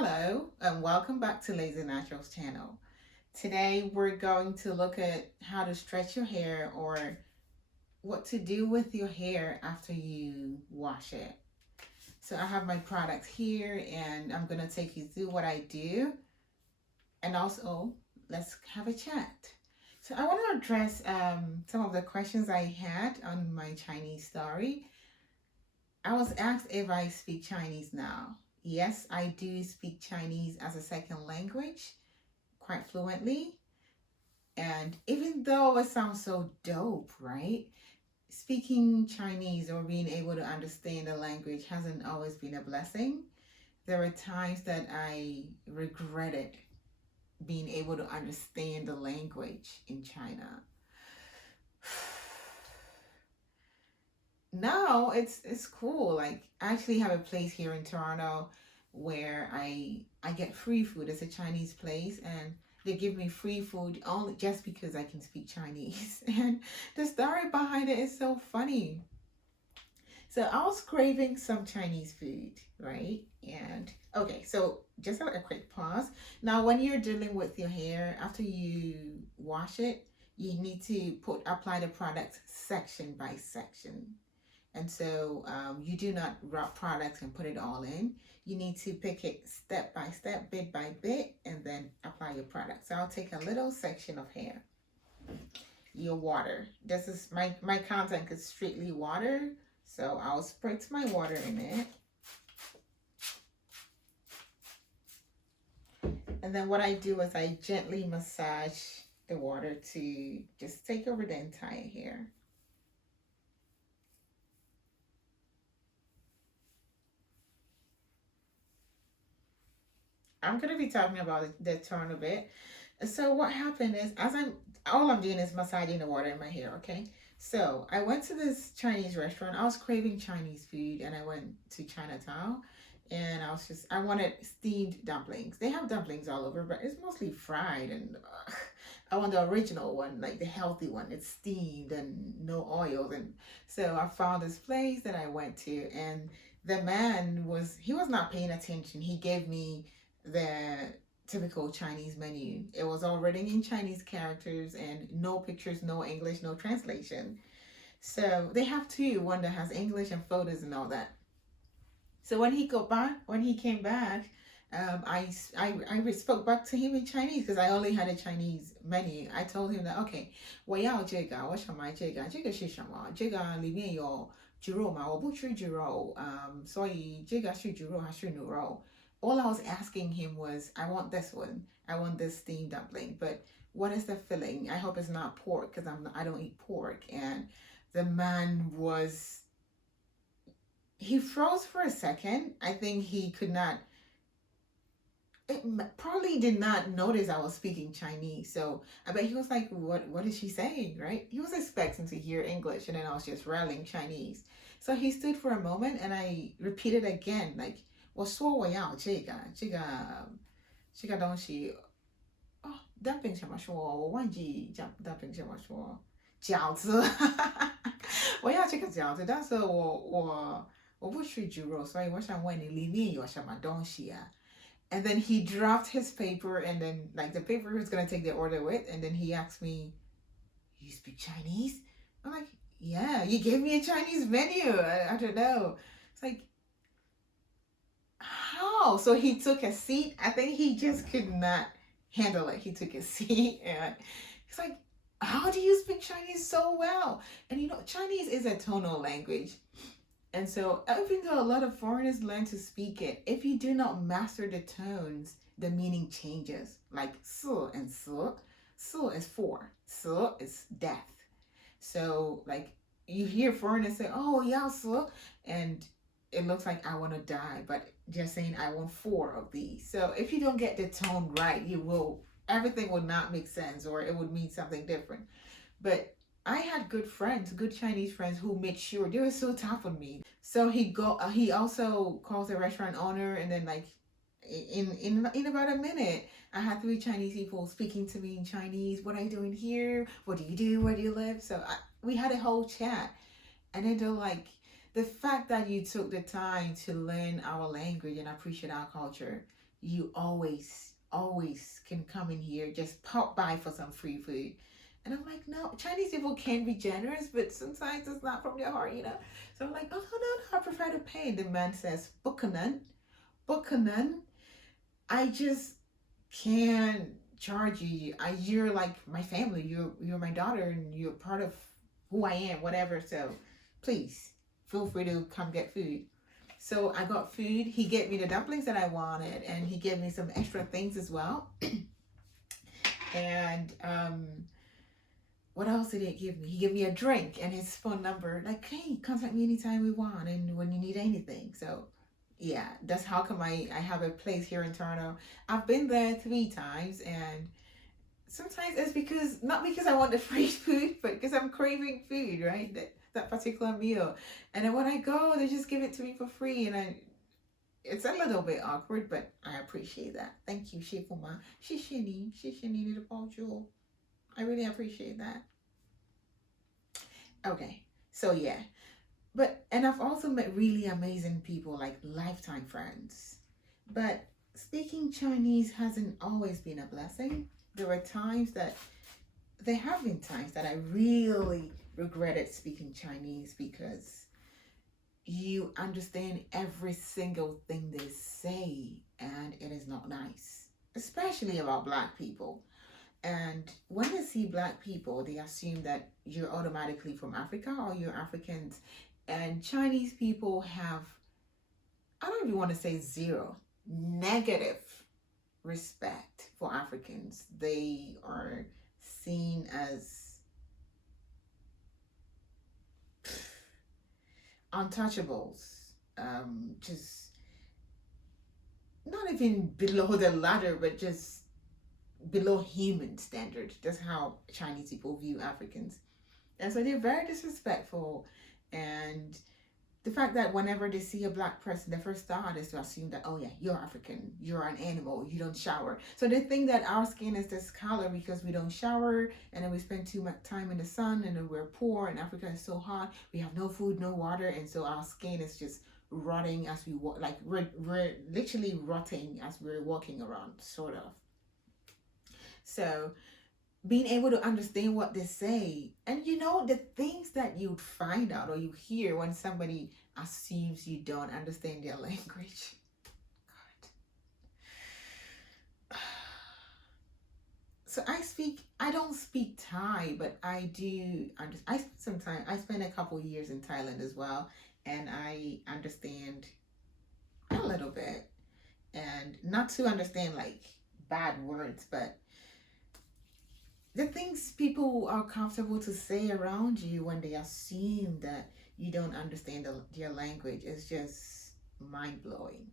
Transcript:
Hello, and welcome back to Lazy Naturals channel. Today we're going to look at how to stretch your hair or what to do with your hair after you wash it. So I have my products here and I'm going to take you through what I do and also let's have a chat. So I want to address some of the questions I had on my Chinese story. I was asked if I speak Chinese now. Yes, I do speak Chinese as a second language quite fluently. And even though it sounds so dope, right? Speaking Chinese or being able to understand the language hasn't always been a blessing. There are times that I regretted being able to understand the language in China. Now it's cool. Like I actually have a place here in Toronto where I get free food. It's a Chinese place and they give me free food only just because I can speak Chinese. And the story behind it is so funny. So I was craving some Chinese food, right? And okay, so just a quick pause. Now, when you're dealing with your hair, after you wash it, you need to apply the product section by section. And so you do not rub products and put it all in. You need to pick it step by step, bit by bit, and then apply your product. So I'll take a little section of hair. Your water. This is my content is strictly water. So I'll spritz my water in it. And then what I do is I gently massage the water to just take over the entire hair. I'm gonna be talking about the turn a bit. So what happened is, all I'm doing is massaging the water in my hair. Okay. So I went to this Chinese restaurant. I was craving Chinese food, and I went to Chinatown, and I wanted steamed dumplings. They have dumplings all over, but it's mostly fried, and I want the original one, like the healthy one. It's steamed and no oils, and so I found this place that I went to, and the man was not paying attention. He gave me the typical Chinese menu. It was all written in Chinese characters and no pictures, no English, no translation. So they have two, one that has English and photos and all that. So when he came back, I spoke back to him in Chinese because I only had a Chinese menu. I told him that okay, 我要这个，为什么这个？这个是什么？这个里面有猪肉吗？我不吃猪肉，所以这个是猪肉还是牛肉？ All I was asking him was, I want this one. I want this steamed dumpling. But what is the filling? I hope it's not pork because I don't eat pork. And the man was he froze for a second. I think he could not it probably did not notice I was speaking Chinese. So I bet he was like, what is she saying? Right? He was expecting to hear English and then I was just rallying Chinese. So he stood for a moment and I repeated again, like, 我说我要这个东西哦 dumpling 怎么说？我忘记讲 dumpling 怎么说？饺子，我要这个饺子，但是我不吃猪肉，所以我想问你里面有什么东西啊？ And then he dropped his paper, and then like the paper he was gonna take the order with, and then he asked me, "You speak Chinese?" I'm like, "Yeah." You gave me a Chinese menu. I don't know. It's like, how? So he took a seat. I think he just could not handle it. He took a seat, and he's like, "How do you speak Chinese so well?" And you know, Chinese is a tonal language. And so, even though a lot of foreigners learn to speak it, if you do not master the tones, the meaning changes. Like 四 and 四. 四 is four. 四 is death. So, like, you hear foreigners say, "Oh, yeah, 四," and it looks like I want to die, but just saying I want four of these. So, if you don't get the tone right, everything will not make sense or it would mean something different. But I had good friends, good Chinese friends who made sure they were so tough on me. So he also calls the restaurant owner, and then like in about a minute, I had three Chinese people speaking to me in Chinese. What are you doing here? What do you do? Where do you live? So we had a whole chat, and then they're like, the fact that you took the time to learn our language and appreciate our culture you always can come in here, just pop by for some free food. And I'm like, no, Chinese people can be generous, but sometimes it's not from their heart, you know? So I'm like, oh, no, no, no, I prefer to pay. The man says, Buchanan, Buchanan, I just can't charge you. You're like my family. You're my daughter, and you're part of who I am. Whatever. So, please feel free to come get food. So I got food. He gave me the dumplings that I wanted, and he gave me some extra things as well. And what else did he give me? He gave me a drink and his phone number. Like, hey, contact me anytime we want and when you need anything. So yeah, that's how come I have a place here in Toronto. I've been there 3 times, and sometimes it's because not because I want the free food, but because I'm craving food, right? That particular meal. And then when I go, they just give it to me for free, and it's a little bit awkward, but I appreciate that. Thank you, Shifuma. Shishini the Paul. I really appreciate that. Okay, so yeah, but and I've also met really amazing people, like lifetime friends. But speaking Chinese hasn't always been a blessing. There have been times that I really regretted speaking Chinese because you understand every single thing they say, and it is not nice, especially about black people. And when they see black people, they assume that you're automatically from Africa or you're Africans. And Chinese people have, I don't even want to say zero, negative respect for Africans. They are seen as untouchables, just not even below the ladder, but just below human standards. That's how Chinese people view Africans. And so they're very disrespectful. And the fact that whenever they see a black person, the first thought is to assume that, oh yeah, you're African, you're an animal, you don't shower. So they think that our skin is this color because we don't shower, and then we spend too much time in the sun, and then we're poor, and Africa is so hot, we have no food, no water, and so our skin is just rotting as we walk. Like we're literally rotting as we're walking around, sort of. So being able to understand what they say, and the things that you find out or you hear when somebody assumes you don't understand their language. God. So I don't speak Thai, but I do I spent a couple years in Thailand as well, and I understand a little bit, and not to understand like bad words, but the things people are comfortable to say around you when they assume that you don't understand their language is just mind blowing.